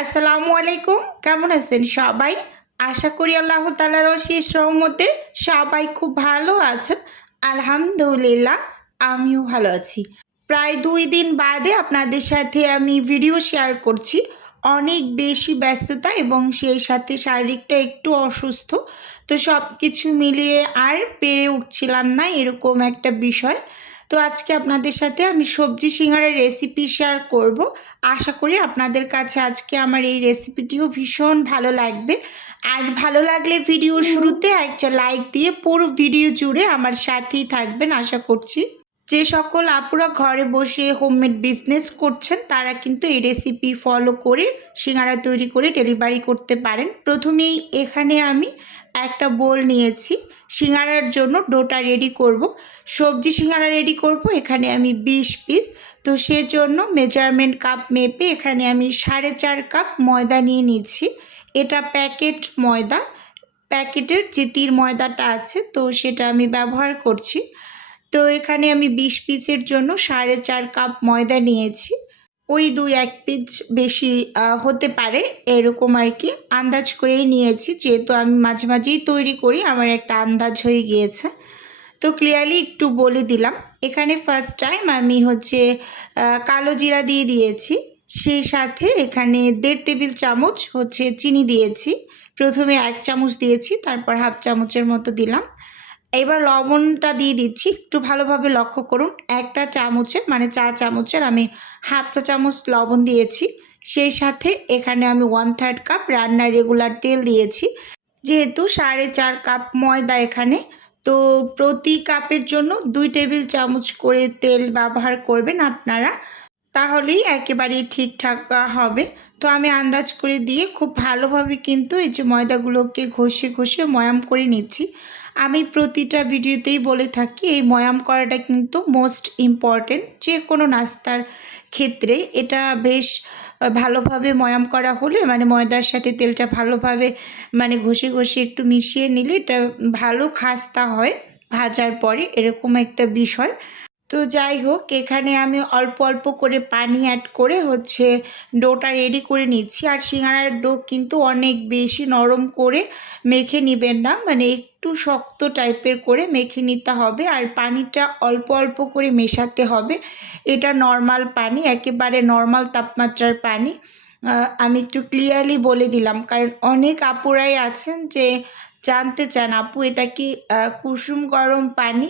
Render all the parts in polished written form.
আসসালামু আলাইকুম। কেমন আছেন সবাই? আশা করি আল্লাহ তাআলার অশেষ রহমতে সবাই খুব ভালো আছেন। আলহামদুলিল্লাহ আমিও ভালো আছি। প্রায় ২ দিন বাদে আপনাদের সাথে আমি ভিডিও শেয়ার করছি। অনেক বেশি ব্যস্ততা এবং সেই সাথে শারীরিকটা একটু অসুস্থ। তো সবকিছু মিলিয়ে আর পেরে উঠছিলাম না এরকম একটা বিষয়। তো আজকে আপনাদের সাথে আমি সবজি সিঙ্গারার রেসিপি শেয়ার করব। আশা করি আপনাদের কাছে আজকে আমার এই রেসিপিটিও ভীষণ ভালো লাগবে। আর ভালো লাগলে ভিডিওর শুরুতে একটা লাইক দিয়ে পুরো ভিডিও জুড়ে আমার সাথেই থাকবেন আশা করছি। যে সকল আপুরা ঘরে বসে হোমমেড বিজনেস করছেন তারা কিন্তু এই রেসিপি ফলো করে সিঙ্গারা তৈরি করে ডেলিভারি করতে পারেন। প্রথমেই এখানে আমি একটা বোল নিয়েছি। সিঙ্গারার জন্য ডোটা রেডি করব। সবজি সিঙ্গারা রেডি করব এখানে আমি ২০ পিস। তো সেজন্য মেজারমেন্ট কাপ মেপে এখানে আমি 4.5 কাপ ময়দা নিয়ে নিচ্ছি। এটা প্যাকেট ময়দা। প্যাকেটের যে তীর ময়দাটা আছে তো সেটা আমি ব্যবহার করছি। তো এখানে আমি ২০ পিসের জন্য 4.5 কাপ ময়দা নিয়েছি। ওই ২-১ পিস বেশি হতে পারে এরকম আর কি আন্দাজ করেই নিয়েছি। যেহেতু আমি মাঝে মাঝেই তৈরি করি আমার একটা আন্দাজ হয়ে গিয়েছে। তো ক্লিয়ারলি একটু বলে দিলাম। এখানে ফার্স্ট টাইম আমি কালো জিরা দিয়ে দিয়েছি। সেই সাথে এখানে ১.৫ টেবিল চামচ চিনি দিয়েছি। প্রথমে ১ চামচ দিয়েছি, তারপর হাফ চামচের মতো দিলাম। এবার লবণটা দিয়ে দিচ্ছি। একটু ভালোভাবে লক্ষ্য করুন। একটা চামচে মানে চা চামচের আমি হাফ চা চামচ লবণ দিয়েছি। সেই সাথে এখানে আমি 1/3 কাপ রান্নার রেগুলার তেল দিয়েছি। যেহেতু 4.5 কাপ ময়দা এখানে, তো প্রতি কাপের জন্য ২ টেবিল চামচ করে তেল ব্যবহার করবেন আপনারা। তাহলেই একেবারেই ঠিকঠাক হবে। তো আমি আন্দাজ করে দিয়ে খুব ভালোভাবে কিন্তু এই যে ময়দাগুলোকে ঘষে ঘষে ময়াম করে নিচ্ছি। আমি প্রতিটা ভিডিওতেই বলে থাকি এই ময়াম করাটা কিন্তু মোস্ট ইম্পর্টেন্ট। যে কোনো নাস্তার ক্ষেত্রে এটা বেশ ভালোভাবে ময়াম করা হলে মানে ময়দার সাথে তেলটা ভালোভাবে মানে ঘষে ঘষে একটু মিশিয়ে নিলে এটা ভালো খাস্তা হয় ভাজার পরে, এরকম একটা বিষয়। তো যাই হোক এখানে আমি অল্প অল্প করে পানি অ্যাড করে ডোটা রেডি করে নিচ্ছি। আর সিঙ্গারার ডো কিন্তু অনেক বেশি নরম করে মেখে নিবেন না, মানে একটু শক্ত টাইপের করে মেখে নিতে হবে। আর পানিটা অল্প অল্প করে মেশাতে হবে। এটা নর্মাল পানি, একেবারে নর্মাল তাপমাত্রার পানি। আমি একটু ক্লিয়ারলি বলে দিলাম কারণ অনেক আপুরাই আছেন যে জানতে চান আপু এটা কি কুসুম গরম পানি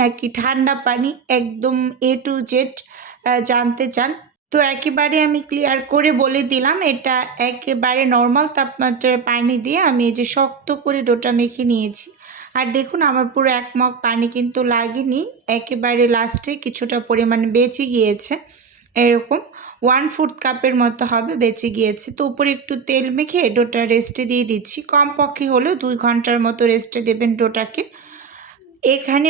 নাকি ঠান্ডা পানি, একদম A to Z জানতে চান। তো একেবারে আমি ক্লিয়ার করে বলে দিলাম এটা একেবারে নর্মাল তাপমাত্রার পানি দিয়ে আমি এই যে শক্ত করে ডোটা মেখে নিয়েছি। আর দেখুন আমার পুরো ১ মগ পানি কিন্তু লাগেনি, একেবারে লাস্টে কিছুটা পরিমাণ বেঁচে গিয়েছে। এরকম 1/4 কাপের মতো হবে বেঁচে গিয়েছে। তো উপরে একটু তেল মেখে ডোটা রেস্টে দিয়ে দিচ্ছি। কমপক্ষে হলেও ২ ঘন্টার মতো রেস্টে দেবেন ডোটাকে। এখানে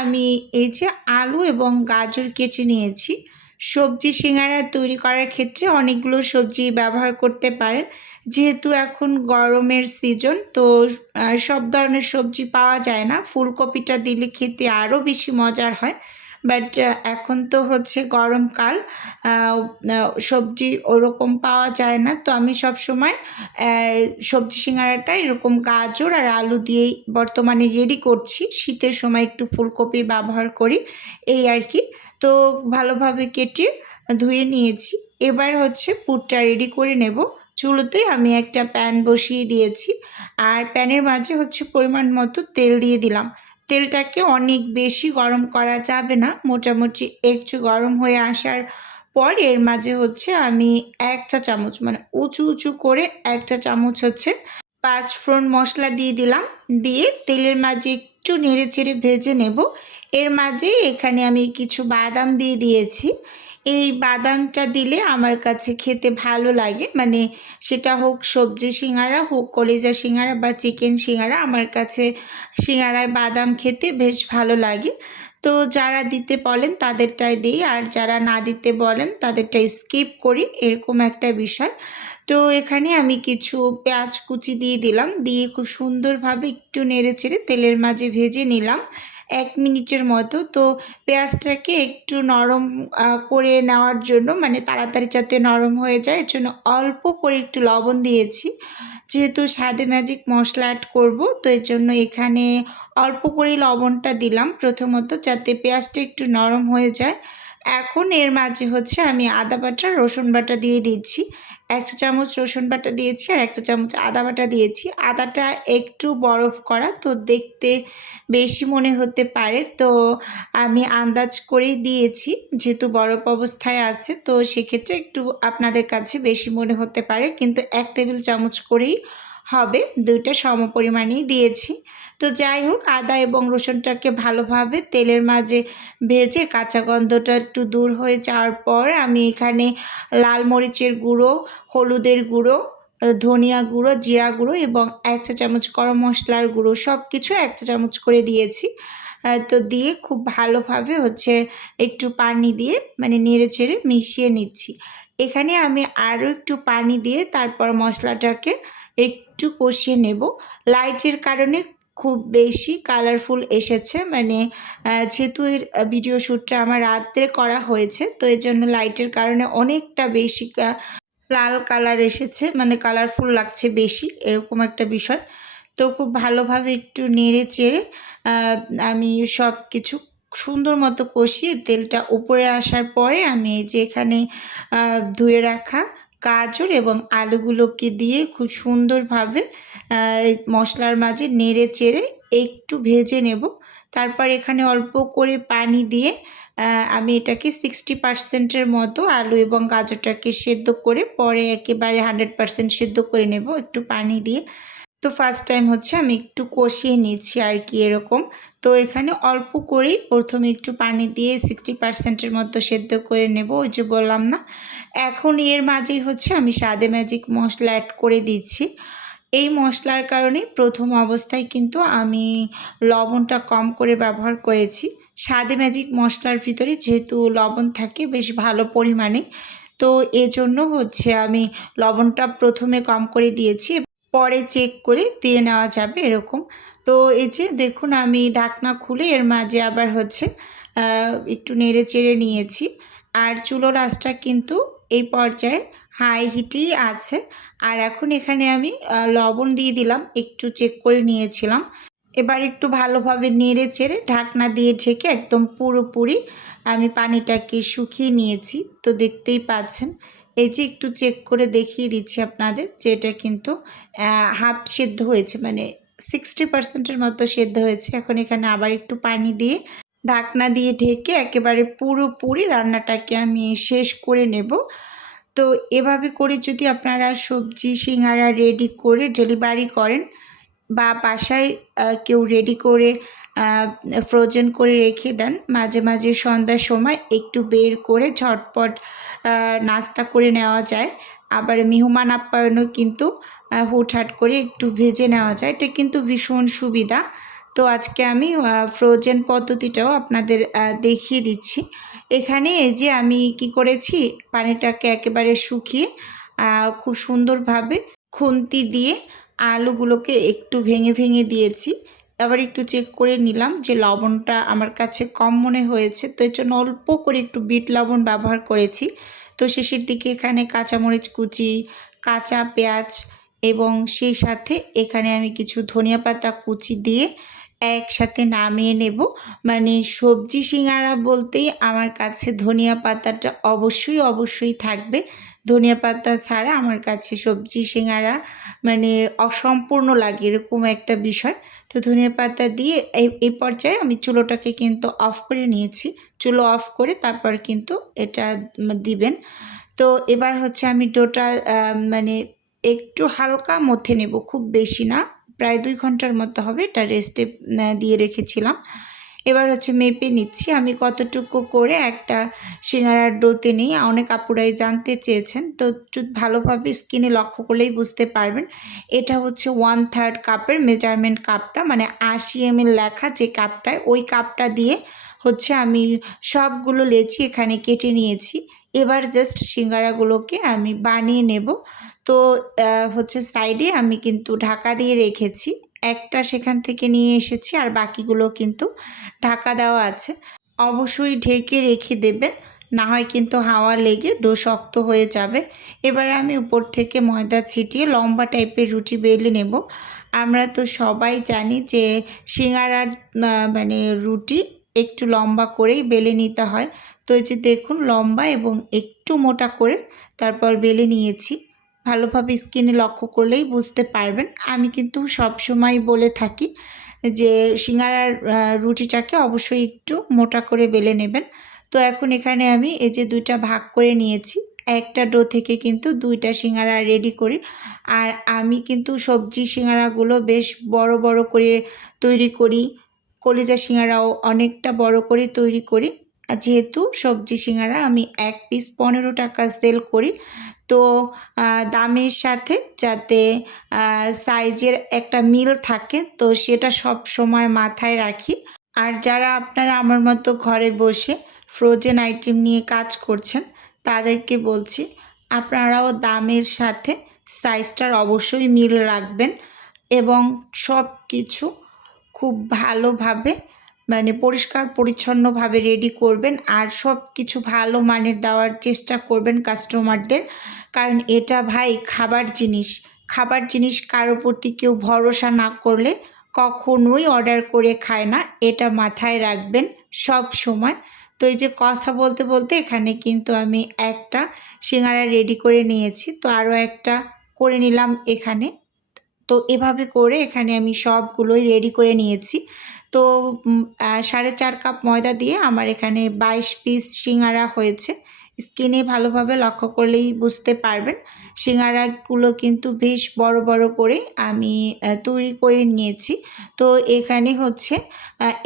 আমি এই যে আলু এবং গাজর কেটে নিয়েছি। সবজি সিঙ্গারা তৈরি করার ক্ষেত্রে অনেকগুলো সবজি ব্যবহার করতে পারেন। যেহেতু এখন গরমের সিজন তো সব ধরনের সবজি পাওয়া যায় না। ফুলকপিটা দিলে খেতে আরও বেশি মজার হয়। বাট এখন তো গরমকাল, সবজি ওরকম পাওয়া যায় না। তো আমি সবসময় সবজি সিঙ্গারাটা এরকম গাজর আর আলু দিয়েই বর্তমানে রেডি করছি। শীতের সময় একটু ফুলকপি ব্যবহার করি এই আর কি। তো ভালোভাবে কেটে ধুয়ে নিয়েছি। এবার পুরটা রেডি করে নেব। চুলোতে আমি একটা প্যান বসিয়ে দিয়েছি। আর প্যানের মাঝে পরিমাণ মতো তেল দিয়ে দিলাম। তেলটাকে অনেক বেশি গরম করা যাবে না। মোটামুটি একটু গরম হয়ে আসার পর এর মাঝে আমি ১ চা চামচ মানে উঁচু উঁচু করে ১ চা চামচ ৫ ফোড়ন মশলা দিয়ে দিলাম। দিয়ে তেলের মাঝে একটু নেড়েচেড়ে ভেজে নেব। এর মাঝে এখানে আমি কিছু বাদাম দিয়ে দিয়েছি। এই বাদামটা দিলে আমার কাছে খেতে ভালো লাগে, মানে সেটা হোক সবজি সিঙ্গারা, হোক কলিজা সিঙ্গারা বা চিকেন সিঙ্গারা, আমার কাছে সিঙ্গারায় বাদাম খেতে বেশ ভালো লাগে। তো যারা দিতে বলেন তাদেরটাই দিই, আর যারা না দিতে বলেন তাদেরটা স্কিপ করি, এরকম একটা বিষয়। তো এখানে আমি কিছু পেঁয়াজ কুচি দিয়ে দিলাম। দিয়ে খুব সুন্দরভাবে একটু নেড়েচেড়ে তেলের মাঝে ভেজে নিলাম। 1 মিনিটের মতো। তো পেঁয়াজটাকে একটু নরম করে নেওয়ার জন্য, মানে তাড়াতাড়ি যাতে নরম হয়ে যায়, এর জন্য অল্প করে একটু লবণ দিয়েছি। যেহেতু স্বাদে ম্যাজিক মশলা অ্যাড করব, তো এর জন্য এখানে অল্প করেই লবণটা দিলাম প্রথমত, যাতে পেঁয়াজটা একটু নরম হয়ে যায়। এখন এর মাঝে হচ্ছে আমি আদা বাটা, রসুন বাটা দিয়ে দিচ্ছি। 1 চা চামচ রসুন বাটা দিয়েছি আর 1 চা চামচ আদা বাটা দিয়েছি। আদাটা একটু বরফ করা, তো দেখতে বেশি মনে হতে পারে, তো আমি আন্দাজ করেই দিয়েছি। যেহেতু বরফ অবস্থায় আছে, তো সেক্ষেত্রে একটু আপনাদের কাছে বেশি মনে হতে পারে, কিন্তু 1 টেবিল চামচ করেই হবে, 2টা সমপরিমাণেই দিয়েছি। তো যাই হোক, আদা এবং রসুনটাকে ভালোভাবে তেলের মাঝে ভেজে কাঁচা গন্ধটা একটু দূর হয়ে যাওয়ার পর আমি এখানে লাল মরিচের গুঁড়ো, হলুদের গুঁড়ো, ধনিয়া গুঁড়ো, জিরা গুঁড়ো এবং 1 চা চামচ গরম মশলার গুঁড়ো সব কিছু 1 চা চামচ করে দিয়েছি। তো দিয়ে খুব ভালোভাবে হচ্ছে একটু পানি দিয়ে মানে নেড়েচেড়ে মিশিয়ে নিচ্ছি। এখানে আমি আরও একটু পানি দিয়ে তারপর মশলাটাকে একটু কষিয়ে নেব। লাইটের কারণে খুব বেশি কালারফুল এসেছে, মানে যেহেতু এর ভিডিও শ্যুটটা আমার রাত্রে করা হয়েছে, তো এজন্য লাইটের কারণে অনেকটা বেশি লাল কালার এসেছে, মানে কালারফুল লাগছে বেশি, এরকম একটা বিষয়। তো খুব ভালোভাবে একটু নেড়ে চেড়ে আমি সব কিছু সুন্দর মতো কষিয়ে তেলটা উপরে আসার পরে আমি এই যে এখানে ধুয়ে রাখা গাজর এবং আলুগুলোকে দিয়ে খুব সুন্দরভাবে এই মশলার মাঝে নেড়ে চেড়ে একটু ভেজে নেব। তারপর এখানে অল্প করে পানি দিয়ে আমি এটাকে 60% মতো আলু এবং গাজরটাকে সেদ্ধ করে পরে একেবারে 100% সেদ্ধ করে নেব একটু পানি দিয়ে। তো ফার্স্ট টাইম হচ্ছে আমি একটু কষিয়ে নিচ্ছি আর কি এরকম। তো এখানে অল্প করেই প্রথমে একটু পানি দিয়ে 60% মতো সেদ্ধ করে নেব, ওই যে বললাম না। এখন এর মাঝেই হচ্ছে আমি স্বাদে ম্যাজিক মশলা অ্যাড করে দিচ্ছি। এই মশলার কারণে প্রথম অবস্থায় কিন্তু আমি লবণটা কম করে ব্যবহার করেছি। স্বাদে ম্যাজিক মশলার ভিতরে যেহেতু লবণ থাকে বেশ ভালো পরিমাণে, তো এজন্য হচ্ছে আমি লবণটা প্রথমে কম করে দিয়েছি, পরে চেক করে দিয়ে নেওয়া যাবে এরকম। তো এই যে দেখুন, আমি ঢাকনা খুলে এর মাঝে আবার হচ্ছে একটু নেড়ে চেড়ে নিয়েছি। আর চুলোর আঁচটা কিন্তু এই পর্যায়ে হাই হিটেই আছে। আর এখন এখানে আমি লবণ দিয়ে দিলাম, একটু চেক করে নিয়েছিলাম। এবার একটু ভালোভাবে নেড়ে চেড়ে ঢাকনা দিয়ে ঢেকে একদম পুরোপুরি আমি পানিটাকে শুকিয়ে নিয়েছি। তো দেখতেই পাচ্ছেন, এই যে একটু চেক করে দেখিয়ে দিচ্ছি আপনাদের যে এটা কিন্তু হাফ সেদ্ধ হয়েছে, মানে 60% মতো সেদ্ধ হয়েছে। এখন এখানে আবার একটু পানি দিয়ে ঢাকনা দিয়ে ঢেকে একেবারে পুরোপুরি রান্নাটাকে আমি শেষ করে নেব। তো এভাবে করে যদি আপনারা সবজি সিঙ্গারা রেডি করে ডেলিভারি করেন বা বাসায় কেউ রেডি করে ফ্রোজেন করে রেখে দেন, মাঝে মাঝে সন্ধ্যার সময় একটু বের করে ঝটপট নাস্তা করে নেওয়া যায়। আবার মেহমান আপ্যায়নও কিন্তু হুটহাট করে একটু ভেজে নেওয়া যায়, এটা কিন্তু ভীষণ সুবিধা। তো আজকে আমি ফ্রোজেন পদ্ধতিটাও আপনাদের দেখিয়ে দিচ্ছি। এখানে এই যে আমি কি করেছি, পানিটাকে একেবারে শুকিয়ে খুব সুন্দরভাবে খুন্তি দিয়ে আলুগুলোকে একটু ভেঙে ভেঙে দিয়েছি। আবার একটু চেক করে নিলাম যে লবণটা আমার কাছে কম মনে হয়েছে, তো এর জন্য অল্প করে একটু বিট লবণ ব্যবহার করেছি। তো শেষের দিকে এখানে কাঁচামরিচ কুচি, কাঁচা পেঁয়াজ এবং সেই সাথে এখানে আমি কিছু ধনিয়া পাতা কুচি দিয়ে একসাথে নামিয়ে নেব। মানে সবজি সিঙ্গারা বলতেই আমার কাছে ধনিয়া পাতাটা অবশ্যই অবশ্যই থাকবে। ধনিয়া পাতা ছাড়া আমার কাছে সবজি সিঙ্গারা মানে অসম্পূর্ণ লাগে, এরকম একটা বিষয়। তো ধনিয়া পাতা দিয়ে এই পর্যায়ে আমি চুলোটাকে কিন্তু অফ করে নিয়েছি। চুলো অফ করে তারপর কিন্তু এটা দিবেন। তো এবার হচ্ছে আমি ডোটা মানে একটু হালকা মথে নেব, খুব বেশি না, প্রায় 2 ঘন্টার মতো হবে, এটা রেস্টে দিয়ে রেখেছিলাম। এবার হচ্ছে মেপে নিচ্ছি আমি কতটুকু করে একটা সিঙ্গারার ডোতে নিই। অনেক আপুরাই জানতে চেয়েছেন, তো ভালোভাবে স্ক্রিনে লক্ষ্য করলেই বুঝতে পারবেন। এটা হচ্ছে 1/3 কাপের মেজারমেন্ট কাপটা, মানে 80 ml লেখা যে কাপটায়, ওই কাপটা দিয়ে হচ্ছে আমি সবগুলো লেচি এখানে কেটে নিয়েছি। এবার জাস্ট সিঙ্গারাগুলোকে আমি বানিয়ে নেব। তো হচ্ছে সাইডে আমি কিন্তু ঢাকা দিয়ে রেখেছি একটা সেখান থেকে নিয়ে এসেছি, আর বাকিগুলো কিন্তু ঢাকা দেওয়া আছে। অবশ্যই ঢেকে রেখে দেবেন, না হয় কিন্তু হাওয়া লেগে ডো শক্ত হয়ে যাবে। এবারে আমি উপর থেকে ময়দা ছিটিয়ে লম্বা টাইপের রুটি বেলে নেব। আমরা তো সবাই জানি যে সিঙ্গারার মানে রুটি একটু লম্বা করেই বেলে নিতে হয়। তো এই যে দেখুন, লম্বা এবং একটু মোটা করে তারপর বেলে নিয়েছি। ভালোভাবে স্কিনে লক্ষ্য করলেই বুঝতে পারবেন। আমি কিন্তু সবসময় বলে থাকি যে সিঙ্গারার রুটিটাকে অবশ্যই একটু মোটা করে বেলে নেবেন। তো এখন এখানে আমি এই যে 2টা ভাগ করে নিয়েছি। একটা ডো থেকে কিন্তু 2টা সিঙ্গারা রেডি করি। আর আমি কিন্তু সবজি সিঙ্গারাগুলো বেশ বড় বড় করে তৈরি করি। কলিজা সিঙ্গারাও অনেকটা বড় করে তৈরি করি। যেহেতু সবজি সিঙ্গারা আমি 1 পিস 15 টাকা সেল করি, তো দামের সাথে যাতে সাইজের একটা মিল থাকে, তো সেটা সব সময় মাথায় রাখি। আর যারা আপনারা আমার মতো ঘরে বসে ফ্রোজেন আইটেম নিয়ে কাজ করছেন, তাদেরকে বলছি আপনারাও দামের সাথে সাইজটার অবশ্যই মিল রাখবেন এবং সব কিছু খুব ভালোভাবে মানে পরিষ্কার পরিচ্ছন্নভাবে রেডি করবেন, আর সব কিছু ভালো মানের দেওয়ার চেষ্টা করবেন কাস্টমারদের। কারণ এটা ভাই খাবার জিনিস, খাবার জিনিস কারো প্রতি কেউ ভরসা না করলে কখনোই অর্ডার করে খায় না, এটা মাথায় রাখবেন সব সময়। তো এই যে কথা বলতে বলতে এখানে কিন্তু আমি একটা সিঙ্গারা রেডি করে নিয়েছি, তো আরও একটা করে নিলাম এখানে। তো এভাবে করে এখানে আমি সবগুলোই রেডি করে নিয়েছি। তো 4.5 কাপ ময়দা দিয়ে আমার এখানে 22 পিস সিঙ্গারা হয়েছে। স্কিনে ভালোভাবে লক্ষ্য করলেই বুঝতে পারবেন। সিঙ্গারাগুলো কিন্তু বেশ বড় বড় করে আমি তৈরি করে নিয়েছি। তো এখানে হচ্ছে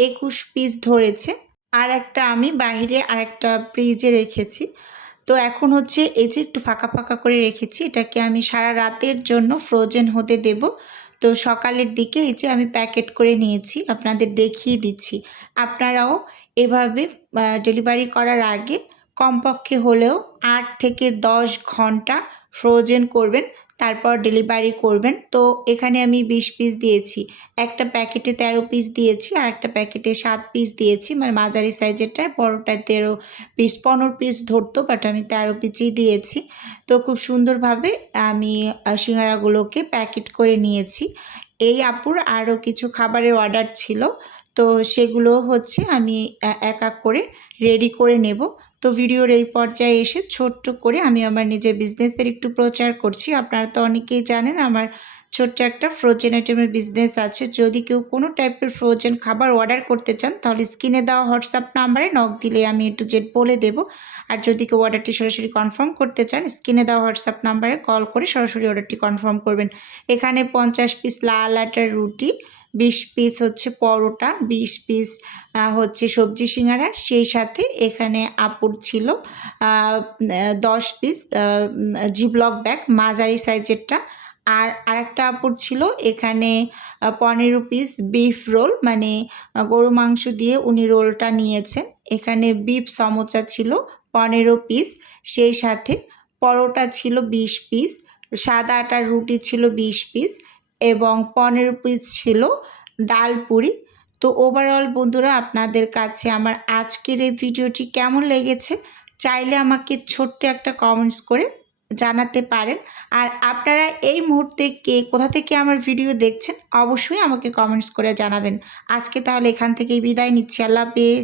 21 পিস ধরেছে। আর একটা আমি বাহিরে আরেকটা ফ্রিজে রেখেছি। তো এখন হচ্ছে এই যে একটু ফাঁকা ফাঁকা করে রেখেছি, এটাকে আমি সারা রাতের জন্য ফ্রোজেন হতে দেব। তো সকালের দিকে এই যে আমি প্যাকেট করে নিয়েছি, আপনাদের দেখিয়ে দিচ্ছি। আপনারাও এভাবে ডেলিভারি করার আগে কমপক্ষে হলেও 8 থেকে 10 ঘন্টা ফ্রোজেন করবেন, তারপর ডেলিভারি করবেন। তো এখানে আমি 20 পিস দিয়েছি, একটা প্যাকেটে 13 পিস দিয়েছি, আর একটা প্যাকেটে 7 পিস দিয়েছি, মানে মাঝারি সাইজেরটা, বড়টায় 13 পিস 15 পিস ধরতো, বাট আমি 13 পিসই দিয়েছি। তো খুব সুন্দরভাবে আমি সিঙ্গারাগুলোকে প্যাকেট করে নিয়েছি। এই আপুর আরও কিছু খাবারের অর্ডার ছিল, তো সেগুলো হচ্ছে আমি এক এক করে রেডি করে নেব। তো ভিডিওর এই পর্যায়ে এসে ছোট্ট করে আমি আমার নিজের বিজনেসের একটু প্রচার করছি। আপনারা তো অনেকেই জানেন আমার ছোট্ট একটা ফ্রোজেন আইটেমের বিজনেস আছে। যদি কেউ কোনো টাইপের ফ্রোজেন খাবার অর্ডার করতে চান, তাহলে স্ক্রিনে দেওয়া হোয়াটসঅ্যাপ নাম্বারে নক দিলে আমি A to Z বলে দেব। আর যদি কেউ অর্ডারটি সরাসরি কনফার্ম করতে চান, স্ক্রিনে দেওয়া হোয়াটসঅ্যাপ নাম্বারে কল করে সরাসরি অর্ডারটি কনফার্ম করবেন। এখানে 50 পিস লাল আটার রুটি, 20 পিস হচ্ছে পরোটা, 20 পিস হচ্ছে সবজি সিঙ্গারা, সেই সাথে এখানে আপুর ছিল 10 পিস জিবলক ব্যাগ মাঝারি সাইজেরটা। আর আরেকটা আপুর ছিল এখানে 15 পিস বিফ রোল, মানে গরু মাংস দিয়ে উনি রোলটা নিয়েছেন। এখানে বিফ সমোচা ছিল 15 পিস, সেই সাথে পরোটা ছিল 20 পিস, সাদা আটার রুটি ছিল 20 পিস এবং 15 পিস ছিল ডাল পুরি। তো ওভারঅল বন্ধুরা, আপনাদের কাছে আমার আজকের এই ভিডিওটি কেমন লেগেছে চাইলে আমাকে ছোট্ট একটা কমেন্টস করে জানাতে পারেন। আর আপনারা এই মুহূর্তে কে কোথা থেকে আমার ভিডিও দেখছেন অবশ্যই আমাকে কমেন্টস করে জানাবেন। আজকে তাহলে এখান থেকেই বিদায় নিচ্ছি। আল্লাহ হাফেজ।